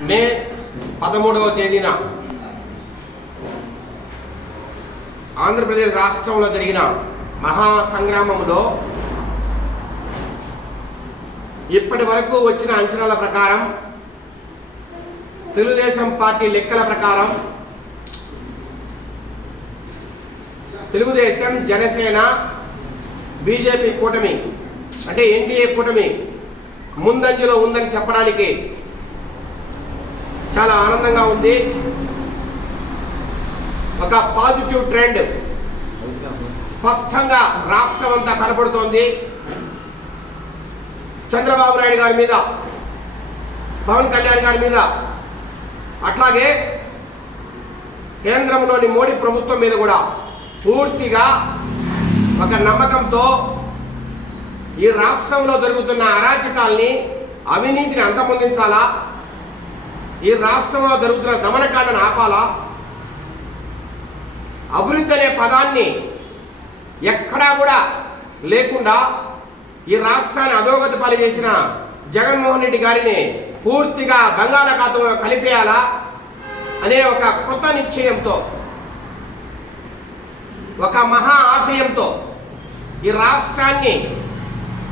మే పదమూడవ తేదీన ఆంధ్రప్రదేశ్ రాష్ట్రంలో జరిగిన మహా సంగ్రామంలో ఇప్పటి వరకు వచ్చిన అంచనాల ప్రకారం తెలుగుదేశం పార్టీ లెక్కల ప్రకారం తెలుగుదేశం జనసేన బీజేపీ కూటమి అంటే ఎన్డీఏ కూటమి ముందంజలో ఉందని చెప్పడానికి చాలా ఆనందంగా ఉంది. ఒక పాజిటివ్ ట్రెండ్. స్పష్టంగా రాష్ట్రం అంతా కనపడుతోంది చంద్రబాబు నాయుడు గారి మీద పవన్ కళ్యాణ్ గారి మీద. అట్లాగే కేంద్రంలోని మోడీ ప్రభుత్వం మీద కూడా పూర్తిగా ఒక నమ్మకంతో ఈ రాష్ట్రంలో జరుగుతున్న అరాచకాల్ని అవినీతిని అంతమొందించాలా? ఈ రాష్ట్రంలో జరుగుతున్న దమనకాండను ఆపాలా? అభివృద్ధి అనే పదాన్ని ఎక్కడా కూడా లేకుండా ఈ రాష్ట్రాన్ని అధోగతి పాలు చేసిన జగన్మోహన్ రెడ్డి గారిని పూర్తిగా బంగాళాఖాతంలో కలిపేయాలా అనే ఒక కృత నిశ్చయంతో ఒక మహా ఆశయంతో ఈ రాష్ట్రాన్ని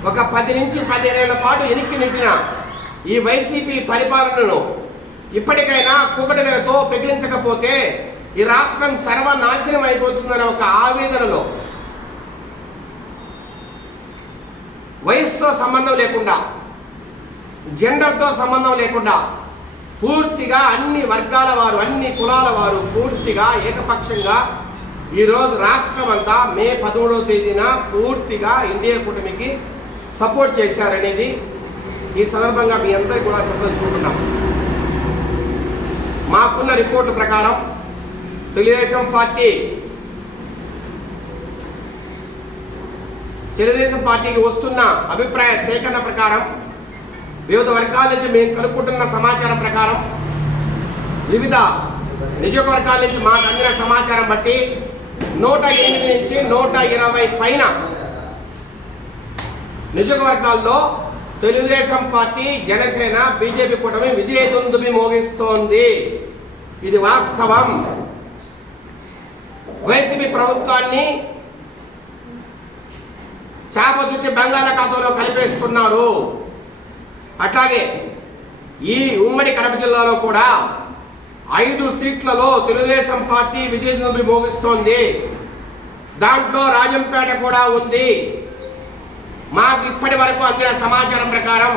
ఒక పది నుంచి పదిహేనేళ్ళ పాటు వెనక్కి నెట్టిన ఈ వైసీపీ పరిపాలనను ఇప్పటికైనా కుకటిగలతో పెగిలించకపోతే ఈ రాష్ట్రం సర్వనాశనం అయిపోతుందనే ఒక ఆవేదనలో వయసుతో సంబంధం లేకుండా జెండర్తో సంబంధం లేకుండా పూర్తిగా అన్ని వర్గాల వారు అన్ని కులాల వారు పూర్తిగా ఏకపక్షంగా ఈరోజు రాష్ట్రం అంతా మే పదమూడవ తేదీన పూర్తిగా ఇండియా కూటమికి సపోర్ట్ చేశారనేది ఈ సందర్భంగా మీ అందరికీ కూడా చెప్పదలుచుకుంటున్నాం. మాకున్న రిపోర్టు ప్రకారం తెలుగుదేశం పార్టీ తెలుగుదేశం పార్టీకి వస్తున్న అభిప్రాయ సేకరణ ప్రకారం వివిధ వర్గాల నుంచి మేము కనుక్కుంటున్న సమాచారం ప్రకారం వివిధ నియోజకవర్గాల నుంచి మాకు అందిన సమాచారం బట్టి నూట ఎనిమిది నుంచి నూట ఇరవై పైన నియోజకవర్గాల్లో తెలుగుదేశం పార్టీ జనసేన బీజేపీ కూటమి విజయదుందుమి మోగిస్తోంది. ఇది వాస్తవం. వైసీపీ ప్రభుత్వాన్ని చేప చుట్టి బంగాళాఖాతంలో కలిపేస్తున్నారు. అట్లాగే ఈ ఉమ్మడి కడప జిల్లాలో కూడా ఐదు సీట్లలో తెలుగుదేశం పార్టీ విజయదుందుబి మోగిస్తోంది. దాంట్లో రాజంపేట కూడా ఉంది. మాకు ఇప్పటి వరకు అందిన సమాచారం ప్రకారం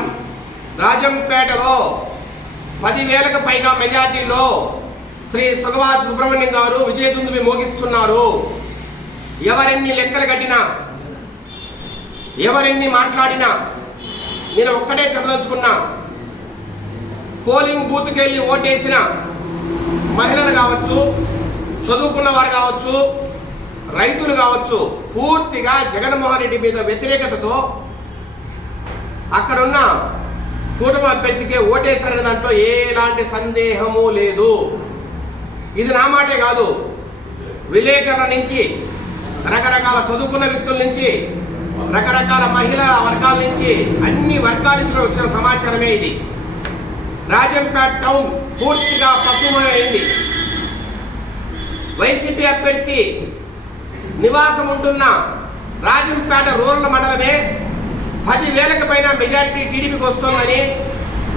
రాజంపేటలో పదివేలకు పైగా మెజార్టీలో శ్రీ సుగవాస్ సుబ్రహ్మణ్యం గారు విజయదుందుబి మోగిస్తున్నారు. ఎవరెన్ని లెక్కలు కట్టినా ఎవరెన్ని మాట్లాడినా నేను ఒక్కటే చెప్పదలుచుకున్నా పోలింగ్ బూత్కి వెళ్ళి ఓటేసిన మహిళలు కావచ్చు చదువుకున్న వారు కావచ్చు రైతులు కావచ్చు పూర్తిగా జగన్మోహన్ రెడ్డి మీద వ్యతిరేకతతో అక్కడున్న కూటమి అభ్యర్థికే ఓటేశారనే దాంట్లో ఎలాంటి సందేహము లేదు. ఇది నా మాటే కాదు. విలేకరుల నుంచి రకరకాల చదువుకున్న వ్యక్తుల నుంచి రకరకాల మహిళా వర్గాల నుంచి అన్ని వర్గాల నుంచి వచ్చిన సమాచారమే ఇది. రాజంపేట టౌన్ పూర్తిగా పశుమయమైంది వైసీపీ అభ్యర్థి నివాసం ఉంటున్న రాజంపేట రూరల్ మండలమే పదివేలకు పైన మెజారిటీ టీడీపీకి వస్తుందని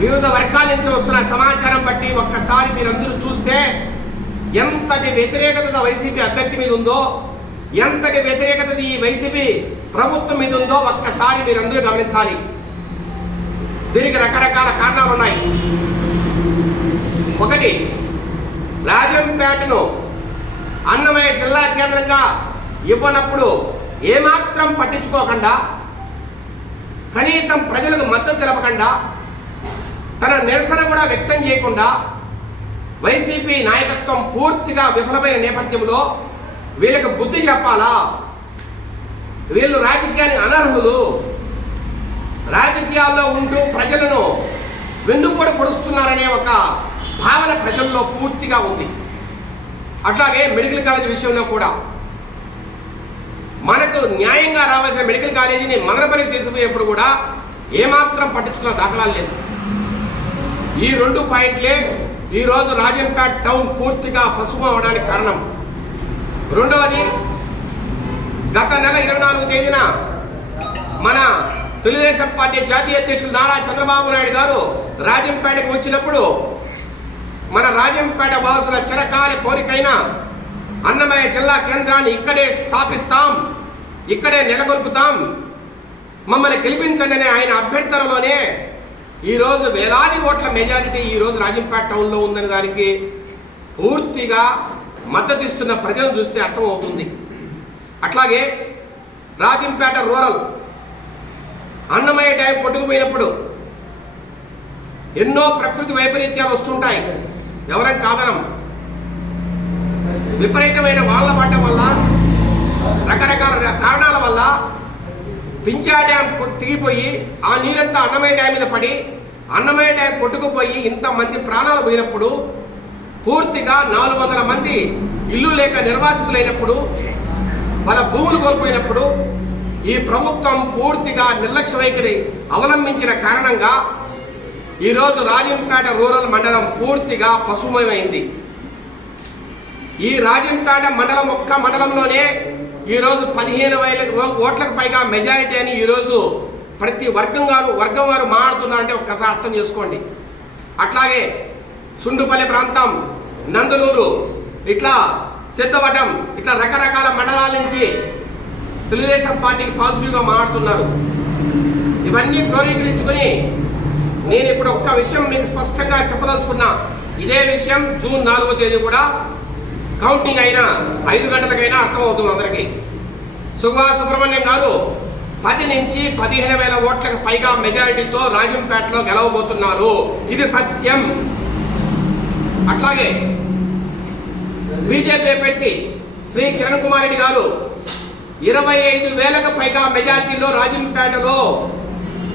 వివిధ వర్గాల నుంచి వస్తున్న సమాచారం బట్టి ఒక్కసారి మీరందరూ చూస్తే ఎంతటి వ్యతిరేకత వైసీపీ అభ్యర్థి మీద ఉందో ఎంతటి వ్యతిరేకత ఈ వైసీపీ ప్రభుత్వం మీద ఉందో ఒక్కసారి మీరందరూ గమనించాలి. దీనికి రకరకాల కారణాలు ఉన్నాయి. ఒకటి రాజంపేటను అన్నమయ్య జిల్లా కేంద్రంగా ఇవ్వనప్పుడు ఏమాత్రం పట్టించుకోకుండా కనీసం ప్రజలకు మద్దతు తెలపకుండా తన నిరసన కూడా వ్యక్తం చేయకుండా వైసీపీ నాయకత్వం పూర్తిగా విఫలమైన నేపథ్యంలో వీళ్ళకి బుద్ధి చెప్పాలా? వీళ్ళు రాజకీయానికి అనర్హులు. రాజకీయాల్లో ఉంటూ ప్రజలను వెన్నుపోటు పొడుస్తున్నారనే ఒక భావన ప్రజల్లో పూర్తిగా ఉంది. అట్లాగే మెడికల్ కాలేజ్ విషయంలో కూడా. మనకు న్యాయంగా రావాల్సిన మెడికల్ కాలేజీని మదనపల్లికి తీసుకుపోయేప్పుడు కూడా ఏమాత్రం పట్టించుకున్న దాఖలాలు లేదు ఈ రెండు పాయింట్లే ఈరోజు రాజంపేట్ టౌన్ పూర్తిగా పసుపు అవడానికి కారణం. రెండవది గత నెల ఇరవై నాలుగు తేదీన మన తెలుగుదేశం పార్టీ జాతీయ అధ్యక్షులు నారా చంద్రబాబు నాయుడు గారు రాజంపేటకు వచ్చినప్పుడు మన రాజంపేట వాసుల చిరకాల కోరికైన అన్నమయ్య జిల్లా కేంద్రాన్ని ఇక్కడే స్థాపిస్తాం ఇక్కడే నెలకొల్పుతాం మమ్మల్ని గెలిపించండి అనే ఆయన అభ్యర్థనలోనే ఈరోజు వేలాది ఓట్ల మెజారిటీ ఈరోజు రాజంపేట టౌన్లో ఉందనే దానికి పూర్తిగా మద్దతు ఇస్తున్న ప్రజలను చూస్తే అర్థమవుతుంది. అట్లాగే రాజంపేట రూరల్ అన్నమయ్య డ్యామ్ కొట్టుకుపోయినప్పుడు ఎన్నో ప్రకృతి వైపరీత్యాలు వస్తుంటాయి. ఎవరం కాదనం. విపరీతమైన వాళ్ళ పడ్డం వల్ల రకరకాల కారణాల వల్ల పించా డ్యాం కొ- ఆ నీరంతా అన్నమయ్య డ్యాం మీద పడి అన్నమయ్య డ్యాం కొట్టుకుపోయి ఇంతమంది ప్రాణాలు పోయినప్పుడు పూర్తిగా నాలుగు వందల మంది ఇల్లు లేక నిర్వాసితులైనప్పుడు వాళ్ళ భూములు కోల్పోయినప్పుడు ఈ ప్రభుత్వం పూర్తిగా నిర్లక్ష్య వైఖరి అవలంబించిన కారణంగా ఈరోజు రాజంపేట రూరల్ మండలం పూర్తిగా పశుమయమైంది. ఈ రాజంపేట మండలం ఒక్క మండలంలోనే ఈరోజు పదిహేను వేల ఓట్లకు పైగా మెజారిటీ అని ఈరోజు ప్రతి వర్గం గారు వర్గం వారు మాట్లాడుతున్నారంటే ఒక్కసారి అర్థం చేసుకోండి. అట్లాగే సుండుపల్లి ప్రాంతం నందలూరు ఇట్లా సిద్ధవటం ఇట్లా రకరకాల మండలాల నుంచి తెలుగుదేశం పార్టీకి పాజిటివ్గా మాట్లాడుతున్నారు ఇవన్నీ క్రోడీకరించుకొని నేను ఇప్పుడు ఒక్క విషయం మీకు స్పష్టంగా చెప్పదలుచుకున్నా. ఇదే విషయం జూన్ నాలుగో తేదీ కూడా కౌంటింగ్ అయినా ఐదు గంటలకైనా అర్థమవుతుంది అందరికీ. సుభా సుబ్రహ్మణ్యం గారు పది నుంచి పదిహేను వేల ఓట్లకు పైగా మెజారిటీతో రాజంపేటలో గెలవబోతున్నారు. ఇది సత్యం. అట్లాగే బీజేపీ అభ్యర్థి శ్రీ కిరణ్ కుమార్ రెడ్డి గారు ఇరవై ఐదు వేలకు పైగా మెజార్టీలో రాజంపేటలో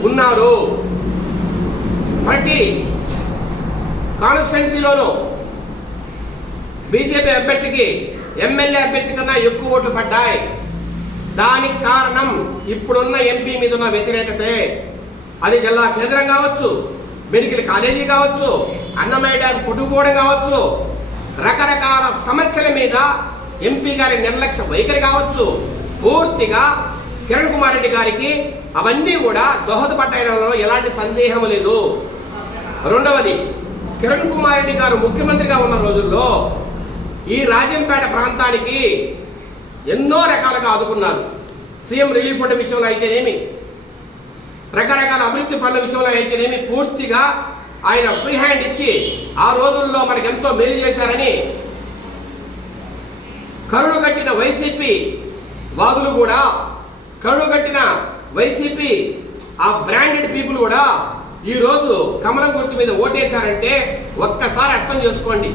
ఉన్నారు. ప్రతి కాన్స్టిట్యున్సీలోనూ బీజేపీ అభ్యర్థికి ఎమ్మెల్యే అభ్యర్థి కన్నా ఎక్కువ ఓట్లు పడ్డాయి. దానికి కారణం ఇప్పుడున్న ఎంపీ మీద ఉన్న వ్యతిరేకతే. అది జిల్లా కేంద్రం కావచ్చు మెడికల్ కాలేజీ కావచ్చు అన్నమయ్య డ్యాం కొట్టుకుపోవడం కావచ్చు రకరకాల సమస్యల మీద ఎంపీ గారి నిర్లక్ష్య వైఖరి కావచ్చు. పూర్తిగా కిరణ్ కుమార్ రెడ్డి గారికి అవన్నీ కూడా దోహదపడ్డంలో ఎలాంటి సందేహం లేదు. రెండవది కిరణ్ కుమార్ రెడ్డి గారు ముఖ్యమంత్రిగా ఉన్న రోజుల్లో ఈ రాజంపేట ప్రాంతానికి ఎన్నో రకాలుగా ఆదుకున్నారు. సీఎం రిలీఫ్ ఫండ్ విషయంలో అయితేనేమి? రకరకాల అభివృద్ధి పనుల విషయంలో అయితేనేమి? పూర్తిగా ఆయన ఫ్రీ హ్యాండ్ ఇచ్చి ఆ రోజుల్లో మనకి ఎంతో మేలు చేశారని కరుడు కట్టిన వైసీపీ వాదులు కూడా కరుడు కట్టిన వైసీపీ ఆ బ్రాండెడ్ పీపుల్ కూడా ఈరోజు కమలం గుర్తు మీద ఓటేశారంటే ఒక్కసారి అర్థం చేసుకోండి.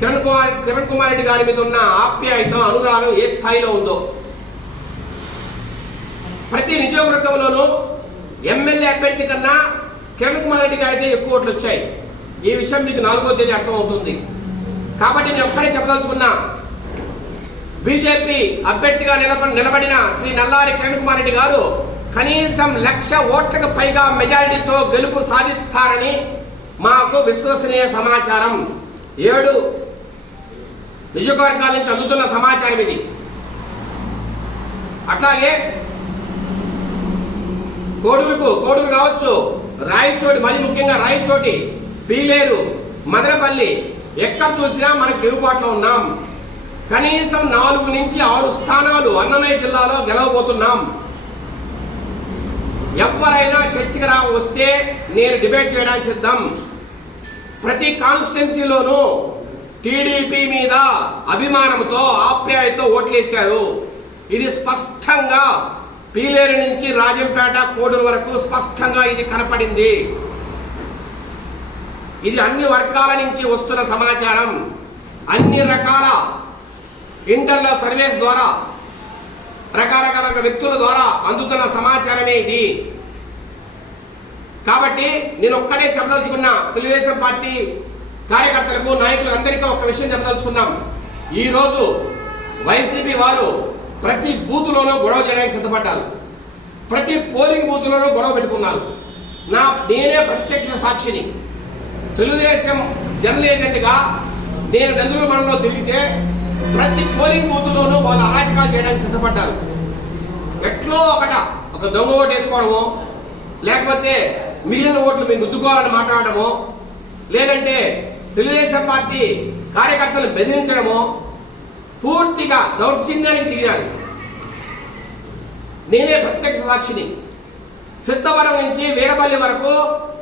కిరణ్ కుమార్ కిరణ్ కుమార్ రెడ్డి గారి మీద ఉన్న ఆప్యాయత అనురాగం ఏ స్థాయిలో ఉందో? ప్రతి నియోజకవర్గంలోనూ ఎమ్మెల్యే అభ్యర్థి కన్నా కిరణ్ కుమార్ రెడ్డి గారికి ఎక్కువ ఓట్లు వచ్చాయి. ఈ విషయం మీకు నాలుగో తేదీ అర్థమవుతుంది. కాబట్టి నేను ఒక్కడే చెప్పదలుచుకున్నా బీజేపీ అభ్యర్థిగా నిలబ నిలబడిన శ్రీ నల్లారి కిరణ్ కుమార్ రెడ్డి గారు కనీసం లక్ష ఓట్లకు పైగా మెజారిటీతో గెలుపు సాధిస్తారని మాకు విశ్వసనీయ సమాచారం. ఏడు నియోజకవర్గాల నుంచి అందుతున్న సమాచారం ఇది. అట్లాగే కోడూరుకు కోడూరు కావచ్చు రాయచోటి మళ్ళీ ముఖ్యంగా రాయచోటి పీలేరు మదనపల్లి ఎక్కడ చూసినా మనకు తిరుగుబాటులో ఉన్నాం. కనీసం నాలుగు నుంచి ఆరు స్థానాలు అన్నమయ్య జిల్లాలో గెలవబోతున్నాం. ఎవరైనా చర్చకి రా వస్తే నేను డిబేట్ చేయడానికి సిద్ధం. ప్రతి కాన్స్టిట్యున్సీలోనూ టీడీపీ మీద అభిమానంతో ఆప్యాయతో ఓట్లేశారు. ఇది స్పష్టంగా పీలేరు నుంచి రాజంపేట కోడూరు వరకు స్పష్టంగా ఇది కనపడింది. ఇది అన్ని వర్గాల నుంచి వస్తున్న సమాచారం. అన్ని రకాల ఇంటర్నల్ సర్వేస్ ద్వారా రకరకాల వ్యక్తుల ద్వారా అందుతున్న సమాచారమే ఇది. కాబట్టి నేను ఒక్కడే చెప్పదలుచుకున్నా తెలుగుదేశం పార్టీ కార్యకర్తలకు నాయకులకు అందరికీ ఒక విషయం చెప్పదలుచుకున్నాం ఈరోజు వైసీపీ వారు ప్రతి బూత్లోనూ గొడవ చేయడానికి సిద్ధపడ్డారు. ప్రతి పోలింగ్ బూత్లోనూ గొడవ పెట్టుకున్నారు. నా నేనే ప్రత్యక్ష సాక్షిని. తెలుగుదేశం జనరల్ ఏజెంట్గా నేను నందులూరు మండలంలో తిరిగితే ప్రతి పోలింగ్ బూత్లోనూ వాళ్ళు అరాచకాలు చేయడానికి సిద్ధపడ్డారు. ఎట్లో ఒకట ఒక దొంగ ఓటు వేసుకోవడము లేకపోతే మిగిలిన ఓట్లు మీరు గుద్దుకోవాలని మాట్లాడడము లేదంటే తెలుగుదేశం పార్టీ కార్యకర్తలు బెదిరించడము పూర్తిగా దౌర్జన్యానికి దిగినారు. నేనే ప్రత్యక్ష సాక్షిని. సిద్ధవరం నుంచి వీరపల్లి వరకు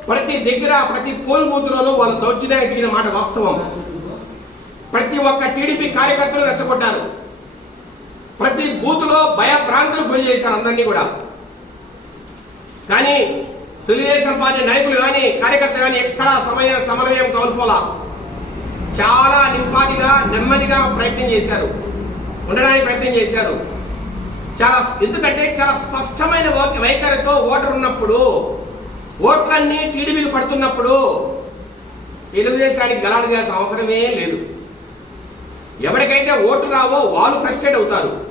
ప్రతి దగ్గర ప్రతి పోలు బూత్లోనూ వాళ్ళు దౌర్జన్యానికి దిగిన మాట వాస్తవం. ప్రతి ఒక్క టీడీపీ కార్యకర్తలు రెచ్చగొట్టారు. ప్రతి బూత్లో భయభ్రాంతులు గురి చేశారు అందరినీ కూడా. కానీ తెలుగుదేశం పార్టీ నాయకులు కానీ కార్యకర్త కానీ ఎక్కడా సమయం సమన్వయం కోల్పోలా. చాలా నింపాదిగా నెమ్మదిగా ప్రయత్నం చేశారు. ఉండడానికి ప్రయత్నం చేశారు. చాలా ఎందుకంటే చాలా స్పష్టమైన వైఖరితో ఓటర్ ఉన్నప్పుడు ఓట్లన్నీ టీడీపీకి పడుతున్నప్పుడు తెలుగుదేశానికి గలాడు చేయాల్సిన అవసరమే లేదు. ఎవరికైతే ఓటు రావో వాళ్ళు ఫ్రస్ట్రేట్ అవుతారు.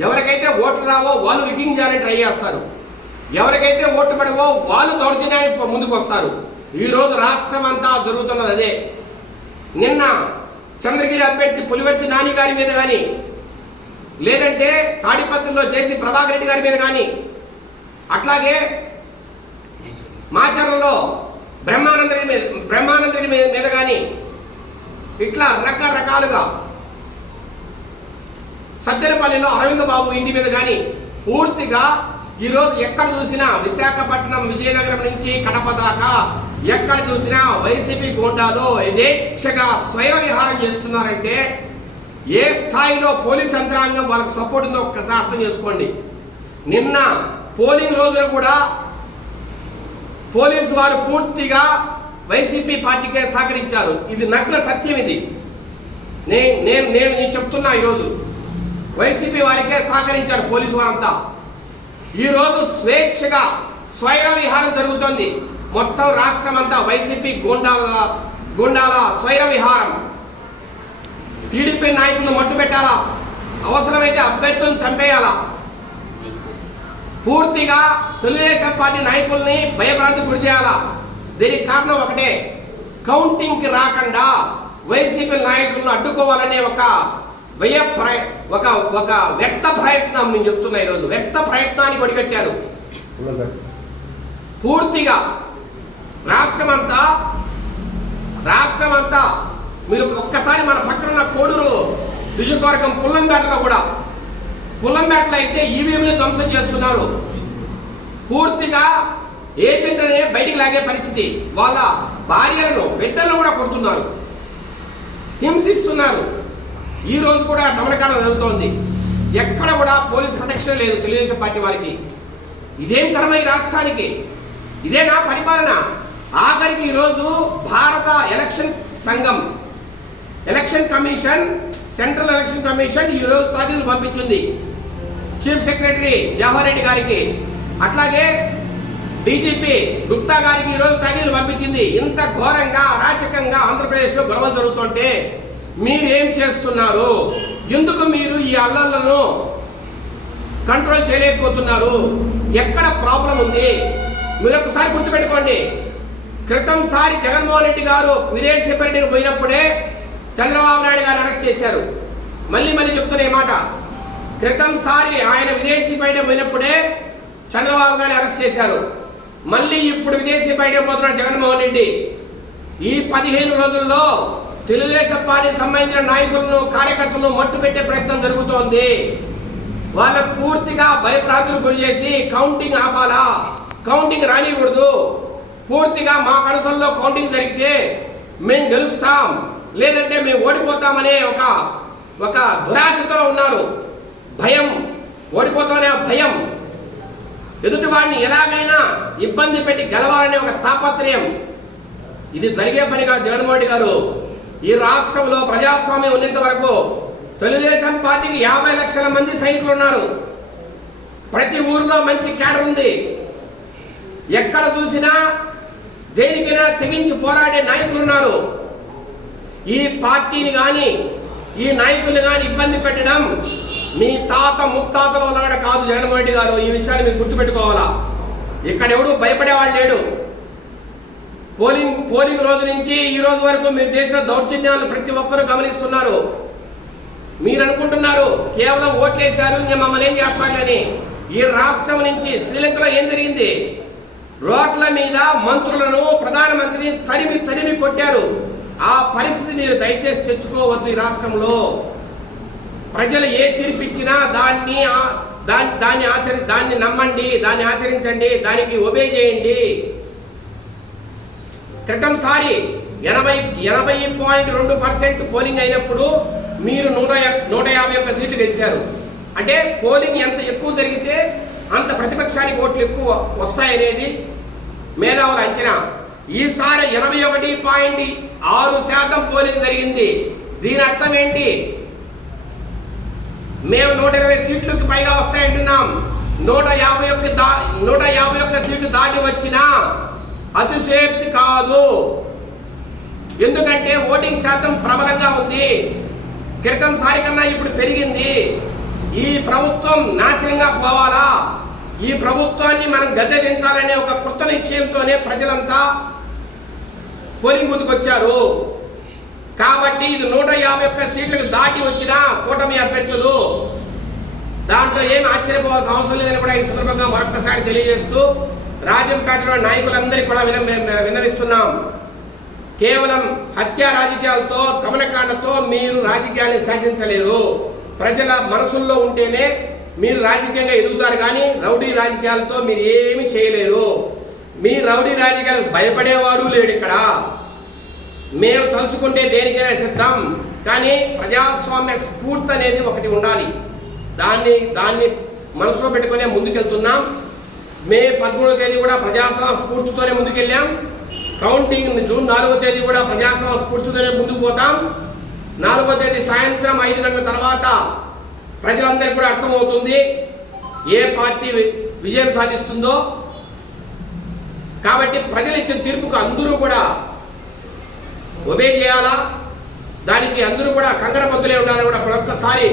ఎవరికైతే ఓటు రావో వాళ్ళు రిగింగ్ చేయాలని ట్రై చేస్తారు. ఎవరికైతే ఓటు పడవో వాళ్ళు దౌర్జన్యానికి ముందుకు వస్తారు ఈరోజు రాష్ట్రం అంతా జరుగుతున్నది అదే. నిన్న చంద్రగిరి అభ్యర్థి పులివర్తి నాని గారి మీద కానీ లేదంటే తాడిపత్రిలో జేసీ ప్రభాకర్ రెడ్డి గారి మీద కానీ అట్లాగే మాచర్లలో బ్రహ్మానందరి మీద బ్రహ్మానందరి మీద మీద కానీ ఇట్లా రకరకాలుగా సత్తెనపల్లిలో అరవింద్ బాబు ఇంటి మీద కానీ పూర్తిగా ఈరోజు ఎక్కడ చూసినా విశాఖపట్నం విజయనగరం నుంచి కడప దాకా ఎక్కడ చూసినా వైసీపీ గోండాలో యథేచ్ఛగా స్వైర విహారం చేస్తున్నారంటే ఏ స్థాయిలో పోలీస్ యంత్రాంగం వాళ్ళకి సపోర్ట్ ఉందో ఒక్కసారి అర్థం చేసుకోండి. నిన్న పోలింగ్ రోజున కూడా పోలీసు వారు పూర్తిగా వైసీపీ పార్టీకే సహకరించారు. ఇది నగ్న సత్యం ఇది. నేను నేను నేను నేను చెప్తున్నా ఈరోజు. వైసీపీ వారికే సహకరించారు పోలీసు వారంతా. ఈరోజు స్వేచ్ఛగా స్వైర విహారం జరుగుతోంది. మొత్తం రాష్ట్రం అంతా వైసీపీ గూండాల గూండాల స్వైర విహారం టీడీపీ నాయకులను మట్టు పెట్టాలా? అవసరమైతే అభ్యర్థులను చంపేయాలా? పూర్తిగా తెలుగుదేశం పార్టీ నాయకుల్ని భయభ్రాంతి గురి చేయాలా? దీనికి కారణం ఒకటే. కౌంటింగ్కి రాకుండా వైసీపీ నాయకులను అడ్డుకోవాలనే ఒక వ్యయ ప్రయ ఒక ఒక వ్యక్త ప్రయత్నం నేను చెప్తున్నా ఈరోజు. వ్యక్త ప్రయత్నానికి ఒడిగట్టారు. పూర్తిగా రాష్ట్రమంతా రాష్ట్రమంతా మీరు ఒక్కసారి మన పక్కన ఉన్న కోడూరు నియోజకవర్గం పుల్లంపేటలో కూడా పుల్లంపేటలో అయితే ఈవీఎంలు ధ్వంసం చేస్తున్నారు. పూర్తిగా ఏజెంట్ అనే బయటికి లాగే పరిస్థితి. వాళ్ళ భార్యలను బిడ్డలను కూడా కొడుతున్నారు. హింసిస్తున్నారు. ఈ రోజు కూడా దమనకాండ జరుగుతోంది. ఎక్కడ కూడా పోలీస్ ప్రొటెక్షన్ లేదు తెలుగుదేశం పార్టీ వారికి ఇదేం కర్మ ఈ రాష్ట్రానికి? ఇదేనా పరిపాలన? ఆఖరికి ఈరోజు భారత ఎలక్షన్ సంఘం election commission central election commission ఈరోజు తాకీదులు పంపించింది. చీఫ్ సెక్రటరీ జవహర్ రెడ్డి గారికి. అట్లాగే డీజీపీ గుప్తా గారికి ఈరోజు తగిలు పంపించింది. ఇంత ఘోరంగా అరాచకంగా ఆంధ్రప్రదేశ్లో గొడవలు జరుగుతుంటే మీరేం చేస్తున్నారు? ఎందుకు మీరు ఈ అల్లర్లను కంట్రోల్ చేయలేకపోతున్నారు? ఎక్కడ ప్రాబ్లం ఉంది? మీరు ఒకసారి గుర్తుపెట్టుకోండి. క్రితం సారి జగన్మోహన్ రెడ్డి గారు విదేశీ పర్యటనకు పోయినప్పుడే చంద్రబాబు నాయుడు గారు అరెస్ట్ చేశారు. మళ్ళీ మళ్ళీ చెప్తున్న మాట. క్రితం సారి ఆయన విదేశీ పర్యటన పోయినప్పుడే చంద్రబాబు గారిని అరెస్ట్ చేశారు. మళ్ళీ ఇప్పుడు విదేశీ పర్యటన పోతున్నాడు జగన్మోహన్ రెడ్డి. ఈ పదిహేను రోజుల్లో తెలుగుదేశం పార్టీకి సంబంధించిన నాయకులను కార్యకర్తలను మట్టు పెట్టే ప్రయత్నం జరుగుతోంది. వాళ్ళ పూర్తిగా భయప్రాంతులు గురి చేసి కౌంటింగ్ ఆపాలా? కౌంటింగ్ రానివ్వకూడదు. పూర్తిగా మా కనసంలో కౌంటింగ్ జరిగితే మేము గెలుస్తాం. లేదంటే మేము ఓడిపోతామనే ఒక ఒక దురాశతో ఉన్నారు. భయం ఓడిపోతామనే భయం. ఎదుటి వాడిని ఎలాగైనా ఇబ్బంది పెట్టి గెలవాలనే ఒక తాపత్రయం. ఇది జరిగే పనిగా జగన్మోహన్ రెడ్డి గారు ఈ రాష్ట్రంలో ప్రజాస్వామ్యం ఉన్నంత వరకు తెలుగుదేశం పార్టీకి యాభై లక్షల మంది సైనికులు ఉన్నారు ప్రతి ఊరిలో మంచి క్యాడర్ ఉంది. ఎక్కడ చూసినా దేనికైనా తెగించి పోరాడే నాయకులు ఉన్నారు. ఈ పార్టీని కానీ ఈ నాయకుల్ని కానీ ఇబ్బంది పెట్టడం మీ తాత ముత్తాతల వల్ల కూడా కాదు జగన్మోహన్ రెడ్డి గారు. ఈ విషయాన్ని మీరు గుర్తుపెట్టుకోవాలా? ఇక్కడ ఎవడు భయపడేవాడు లేడు. పోలింగ్ పోలింగ్ రోజు నుంచి ఈ రోజు వరకు మీరు చేసిన దౌర్జన్యాలను ప్రతి ఒక్కరూ గమనిస్తున్నారు. మీరు అనుకుంటున్నారు కేవలం ఓట్లేశారు ఇంకా మమ్మల్ని ఏం చేస్తారని ఈ రాష్ట్రం నుంచి శ్రీలంకలో ఏం జరిగింది? రోడ్ల మీద మంత్రులను ప్రధానమంత్రిని తరిమి తరిమి కొట్టారు. ఆ పరిస్థితి మీరు దయచేసి తెచ్చుకోవద్దు ఈ రాష్ట్రంలో. ప్రజలు ఏ తీర్పిచ్చినా దాన్ని దాన్ని దాన్ని ఆచరి దాన్ని నమ్మండి దాన్ని ఆచరించండి దానికి ఒబే చేయండి. క్రితంసారి ఎనభై ఎనభై పాయింట్ రెండు పర్సెంట్ పోలింగ్ అయినప్పుడు మీరు నూట నూట యాభై ఒక్క సీట్లు గెలిచారు. అంటే పోలింగ్ ఎంత ఎక్కువ జరిగితే అంత ప్రతిపక్షానికి ఓట్లు ఎక్కువ వస్తాయనేది మేధావుల అంచనా. ఈసారి ఎనభై ఒకటి పాయింట్ ఆరు శాతం పోలింగ్ జరిగింది. దీని అర్థం ఏంటి? మేము నూట ఇరవై సీట్లకు పైగా వస్తాయంటున్నాం. నూట యాభై ఒకటి దా నూట యాభై ఒక్క సీట్లు దాటి వచ్చినా అతిశయోక్తి కాదు. ఎందుకంటే ఓటింగ్ శాతం ప్రబలంగా ఉంది. క్రితం సారి కన్నా ఇప్పుడు పెరిగింది. ఈ ప్రభుత్వం నాశనంగా పోవాలా? ఈ ప్రభుత్వాన్ని మనం గద్దె దించాలనే ఒక కృత నిశ్చయంతోనే ప్రజలంతా పోలింగ్ ముందుకొచ్చారు. వచ్చారు కాబట్టి ఇది నూట యాభై ఒక్క సీట్లకు దాటి వచ్చిన కూటమి అభ్యర్థులు దాంట్లో ఏమి ఆశ్చర్యపోవాల్సిన అవసరం లేదని కూడా ఈ సందర్భంగా మరొకసారి తెలియజేస్తూ రాజంపేటలో నాయకులందరికీ కూడా విన విన్నవిస్తున్నాం. కేవలం హత్యా రాజకీయాలతో కమనకాండతో మీరు రాజకీయాన్ని శాసించలేరు. ప్రజల మనసుల్లో ఉంటేనే మీరు రాజకీయంగా ఎదుగుతారు కానీ రౌడీ రాజకీయాలతో మీరు ఏమీ చేయలేరు. మీ రౌడీ రాజకీయాలకు భయపడేవాడు లేడు ఇక్కడ. మేము తలుచుకుంటే దేనికైనా సిద్ధం కానీ ప్రజాస్వామ్య స్ఫూర్తి అనేది ఒకటి ఉండాలి. దాన్ని దాన్ని మనసులో పెట్టుకునే ముందుకెళ్తున్నాం. మే పదమూడవ తేదీ కూడా ప్రజాస్వామ్య స్ఫూర్తితోనే ముందుకెళ్ళాం. కౌంటింగ్ జూన్ నాలుగో తేదీ కూడా ప్రజాస్వామ్య స్ఫూర్తితోనే ముందుకు పోతాం. నాలుగో తేదీ సాయంత్రం ఐదు గంటల తర్వాత ప్రజలందరికీ కూడా అర్థమవుతుంది ఏ పార్టీ వి- విజయం సాధిస్తుందో. కాబట్టి ప్రజలు ఇచ్చిన తీర్పుకు అందరూ కూడా ఒబే చేయాలా? దానికి అందరూ కూడా కంగడబద్దులే ఉండాలని కూడా మరొక్కసారి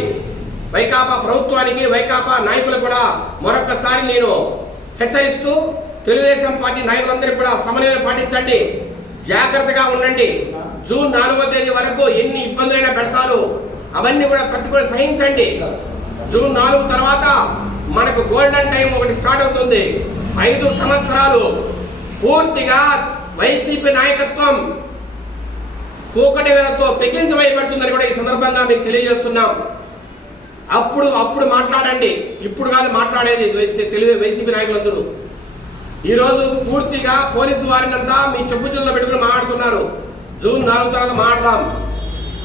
వైకాపా ప్రభుత్వానికి వైకాపా నాయకులు కూడా మరొక్కసారి నేను హెచ్చరిస్తూ తెలుగుదేశం పార్టీ నాయకులందరికీ కూడా సమన్వయం పాటించండి. జాగ్రత్తగా ఉండండి. జూన్ నాలుగో తేదీ వరకు ఎన్ని ఇబ్బందులైనా పెడతారు. అవన్నీ కూడా కట్టుకొని సహించండి. జూన్ నాలుగు తర్వాత మనకు గోల్డెన్ టైం ఒకటి స్టార్ట్ అవుతుంది. ఐదు సంవత్సరాలు పూర్తిగా వైసీపీ నాయకత్వం కూకటి వేలతో పెకించబోయబడుతుందని కూడా ఈ సందర్భంగా మీకు తెలియజేస్తున్నాం. అప్పుడు అప్పుడు మాట్లాడండి. ఇప్పుడు కాదు మాట్లాడేది తె- తెలుగు వైసీపీ నాయకులందరూ. ఈరోజు పూర్తిగా పోలీసు వారినంతా మీ చెప్పు చేతుల్లో పెట్టుకుని మాట్లాడుతున్నారు. జూన్ నాలుగు తర్వాత మాట్లాడదాం.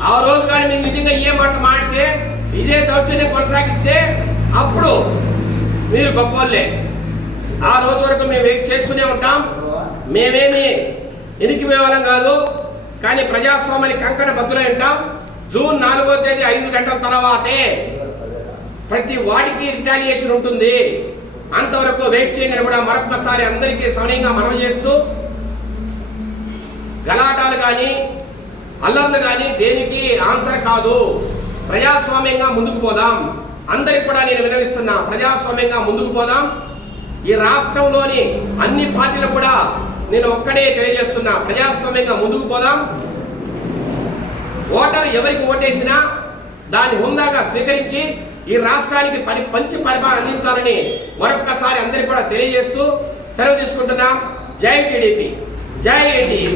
ఆ రోజు కానీ మీరు నిజంగా ఏ మాటలు మాడితే ఇదే దౌర్జన్యం కొనసాగిస్తే అప్పుడు మీరు గొప్పవాళ్ళే. ఆ రోజు వరకు మేము వెయిట్ చేస్తూనే ఉంటాం. మేమేమి ఎనికి వేవాలం కాదు కానీ ప్రజాస్వామ్యానికి కంకణ బద్దులై ఉంటాం. జూన్ నాలుగో తేదీ ఐదు గంటల తర్వాతే ప్రతి వాడికి రిటాలియేషన్ ఉంటుంది. అంతవరకు వెయిట్ చేయని కూడా మరొక్కసారి అందరికీ సమయంగా మనవి చేస్తూ గలాటాలు కానీ అల్లర్లు కానీ దేనికి ఆన్సర్ కాదు. ప్రజాస్వామ్యంగా ముందుకు పోదాం. అందరికి కూడా నేను వినవిస్తున్నా ప్రజాస్వామ్యంగా ముందుకు పోదాం. ఈ రాష్ట్రంలోని అన్ని పార్టీలు కూడా నేను ఒక్కడే తెలియజేస్తున్నా ప్రజాస్వామ్యంగా ముందుకు పోదాం. ఓటర్ ఎవరికి ఓటేసినా దాన్ని హుందాగా స్వీకరించి ఈ రాష్ట్రానికి పరి మంచి పరిపాలన అందించాలని మరొక్కసారి అందరికీ కూడా తెలియజేస్తూ సెలవు తీసుకుంటున్నాం. జై టీడీపీ. జై ఎన్డీఏ